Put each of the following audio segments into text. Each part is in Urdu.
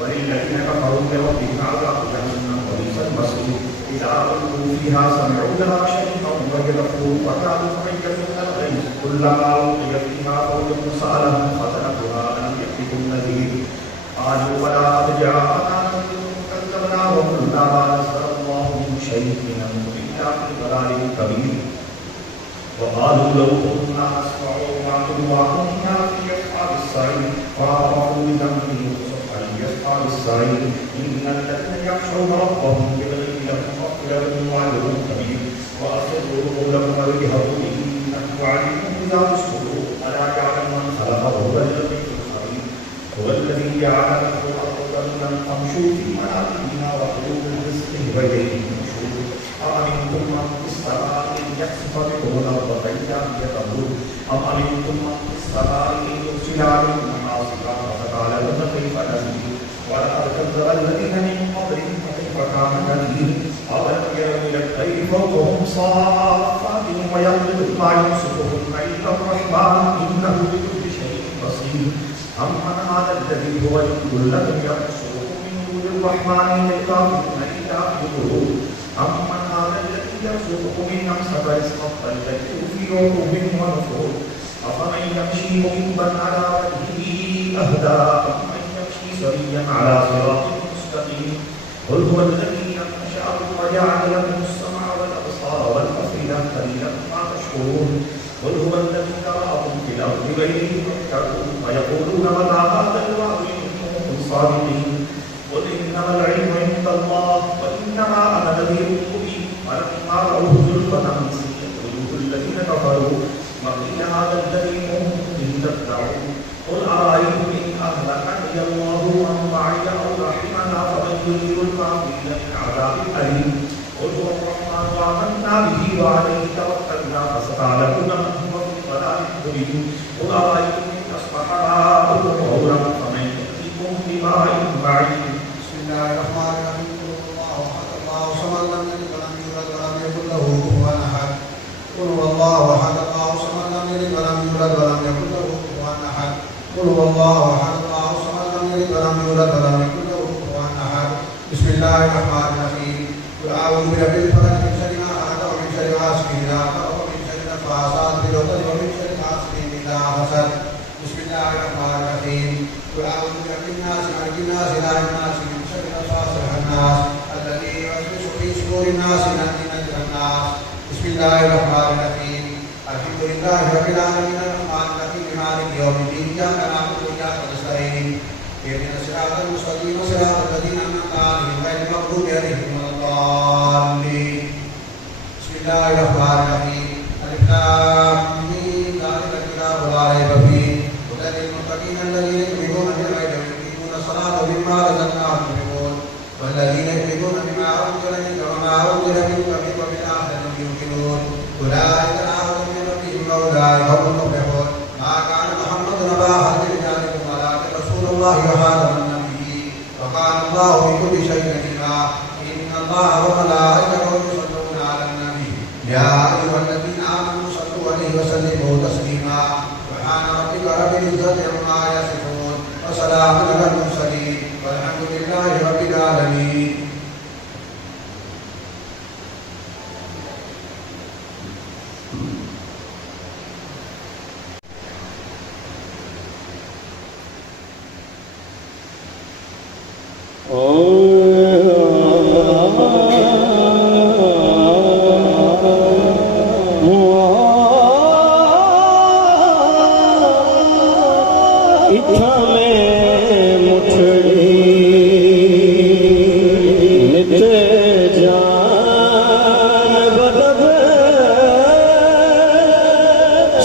وللذين كفروا بربهم عذاب جهنم وبئس المصير إذا ألقوا فيها سمعوا لها شيئا وهي تفور وكانوا حيا من الغيظ كلما ألقي فيها فوج سألهم خزنتها ألم يأتكم نذير قالوا بلى قد جاءنا نذير فكذبنا وقلنا ما نزل الله من شيء إن أنتم إلا في ضلال كبير وقالوا لو كنا نسمع ونعقل ما كنا في أصحاب السعير فاعترفوا بذنبهم أصحاب السعير إن الذين يخشون ربهم بالغيب لهم مغفرة وأجر كبير وأسروا قولهم وجهروا إنه عليم بذات الصدور ألا يعلم من خلق وهو اللطيف الخبير هو الذي جعل لكم الأرض ذلولا فامشوا في مناكبها وكلوا من رزقه وإليه النشور أأمنتم من في السماء أن يخسف بكم الأرض فإذا هي تمور أم أمنتم من في السماء أن يرسل عليكم حاصبا فتعلمون كيف نذير ولقد كذب الذين من قبلهم فكيف كان نذير أولم يروا إلى الطير فوقهم صافات ويقبضن ما يمسكهن إلا الرحمن إنه بكل شيء بصير أمن هذا الذي هو يقول لكم يرزقكم من دون الرحمن إن يخافون إلا بغرور أمن هذا الذي يرزقكم إن أمسك رزقه فليجعل في عقوب ونفور أفمن يمشي مكبا على وجهه أهدى أمن يمشي سويا على صراط مستقيم قل هو الذي أنشأكم وجعل لكم السمع والأبصار والأفئدة قليلا ما تشكرون قل هو الذي ذرأكم في الأرض بغير يحتكم ويقولون متى هذا الوعد إن كنتم صادقين قل إنما العلم عند الله وإنما أنا نذير مبين ولما رأوه زلفة سيئت وجوه الذين كفروا وقيل هذا الذي كنتم به تدعون قل أرأيتم إن أهلكني الله ومن معي أو رحمنا فمن يجير الكافرين من عذاب أليم قل هو الرحمن آمنا به وعليه توكلنا فستعلمون من هو في ضلال مبين قل أرأيتم إن أصبح ماؤكم غورا فمن يأتيكم بماء معين. بسم الله الرحمن الرحيم. قل هو الله أحد الله صمد لم يلد ولم يولد ولم يكن له كفوا أحد. قل هو الله أحد الله صمد لم يلد ولم يولد ولم يكن له كفوا أحد. بسم الله الرحمن الرحيم. قل أعوذ برب الفلق من شر ما خلق ومن شر غاسق إذا وقب ومن شر النفاثات في العقد ومن شر حاسد إذا حسد. بسم الله الرحمن الرحيم. قل أعوذ برب الناس ملك الناس إله الناس من شر الوسواس الخناس الذي يوسوس في صدور الناس من الجنة والناس. بسم الله الرحمن الرحيم. الحمد لله رب العالمين الرحمن الرحيم مالك يوم الدين إياك نعبد وإياك نستعين اهدنا الصراط المستقيم صراط الذين أنعمت عليهم غير المغضوب عليهم ولا الضالين. بسم الله الرحمن الرحيم. ألف لام ميم ذلك الكتاب لا ريب فيه هدى للمتقين الذين يؤمنون بالغيب ويقيمون الصلاة ومما رزقناهم ينفقون والذين يؤمنون بما أنزل إليك وما أنزل من قبلك وبالآخرة يوقنون أولئك على هدى من ربهم وأولئك هم المفلحون. ما كان محمد أبا أحد من رجالكم ولكن رسول الله وخاتم النبيين وكان الله بكل شيء عليما. إن الله وملائكته يصلون على النبي يا أيها الذين آمنوا صلوا عليه وسلموا تسليما. سبحان ربك رب العزة عما يصفون وسلام على المرسلين والحمد لله رب العالمين.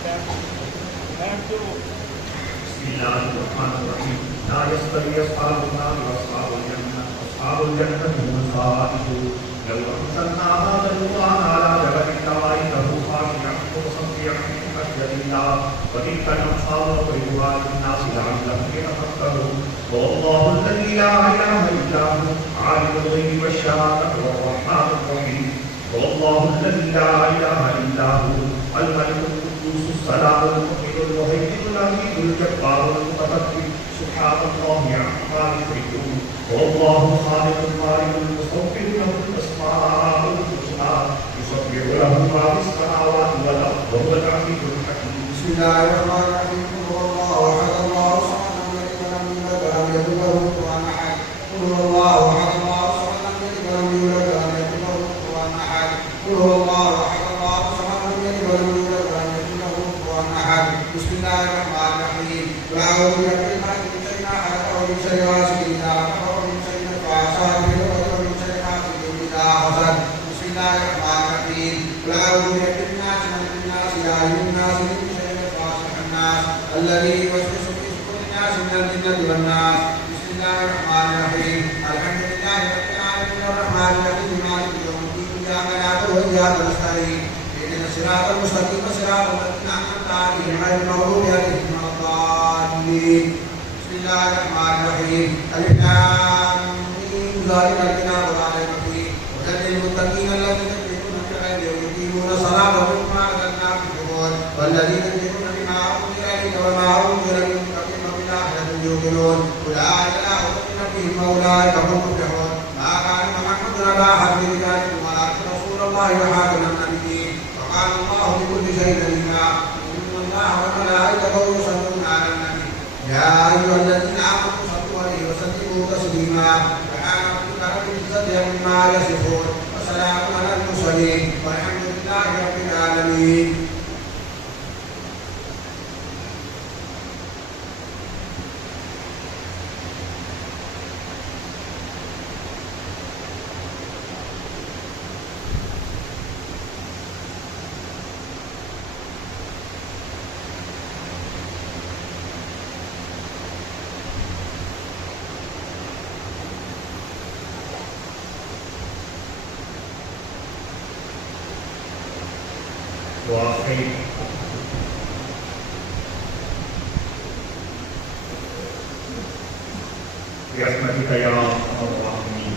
Bismillahirrahmanirrahim. La yastawi ashabun nar wa ashabul jannah. Ashabul jannah humul faizun. Law anzalna hadha al-Qur'ana ala jabalin la'ra'aytahu khashi'an mutasaddian min khashyatillah. Wa tilka al-amsalu nadribuha lin-nasi la'allahum yatafakkarun. Wallahu alladhi la ilaha illa hu 'alimul ghaibi wash-shahadati war-rahmanur rahim. Wallahu alladhi la ilaha illa hu al-malikul quddus as-salam al-mu'min al-muhaymin al-aziz al-jabbar al-mutakabbir. Subhanallah amma yushrikun. Wallahu al-khaliq al-bari al-musawwir lahu al-asma'ul husna. Yusabbihu lahu ma fis samawati wal ardi wa huwa al-'azizul hakim. Bismillahirrahmanirrahim. Allahu ahad, Allahu samad, lam yalid wa lam yulad wa lam yakul lahu kufuwan ahad. Allahu ahad, Allahu samad, lam yalid wa lam yulad wa lam yakul lahu kufuwan ahad. Allahu ahad, Allahu samad, lam yalid wa lam yulad wa lam yakul lahu kufuwan ahad. Bismillahirrahmanirrahim. Qul a'udzu birabbil falaq, min sharri ma khalaq, wa min sharri ghasiqin idha waqab, wa min sharri naffathati fil 'uqad, wa min sharri hasidin idha hasad. Bismillahirrahmanirrahim. Qul a'udzu birabbin nas, malikin nas, ilahin nas, min sharri ghasiqin nas, alladhi yuwaswisu fi sudurin nas min al-jinnati wan nas. Bismillahirrahmanirrahim. Alhamdulillahi rabbil alamin, arrahmanir rahim, maliki yawmiddin, iyyaka na'budu wa iyyaka nasta'in. Ihdinas siratal mustaqim, siratal ladzina an'amta 'alaihim ghairil maghdubi 'alaihim waladdallin. Bismillahirrahmanirrahim. Alif lam mim, zalikal kitabu la rayba fihi, hudan lil muttaqin alladhina yu'minuna bil ghaibi wa yuqimuna as-salata wa mimma razaqnahum yunfiqun. Walladhina yu'minuna bima unzila ilayka wa ma unzila min qablika wa bil akhirati yuqinun. Ulaika la khawfun 'alayhim wa ulaika hum muflihun. Ma kana Muhammadun aba ahadin min rijalikum walakin rasulallahi wa khataman nabiyyin. Wa kana Allahu bi kulli shay'in alima. Inna Allaha wa malaikatahu yusalluna 'alan nabi. Ya ayyuhalladzina amanu sallu 'alaihi wa sallimu taslima. Subhana rabbika rabbil izzati amma yasifun. Wa salamun 'alal mursalin. Walhamdulillahi rabbil alamin. وآخر برحمتك يا أرحم الراحمين.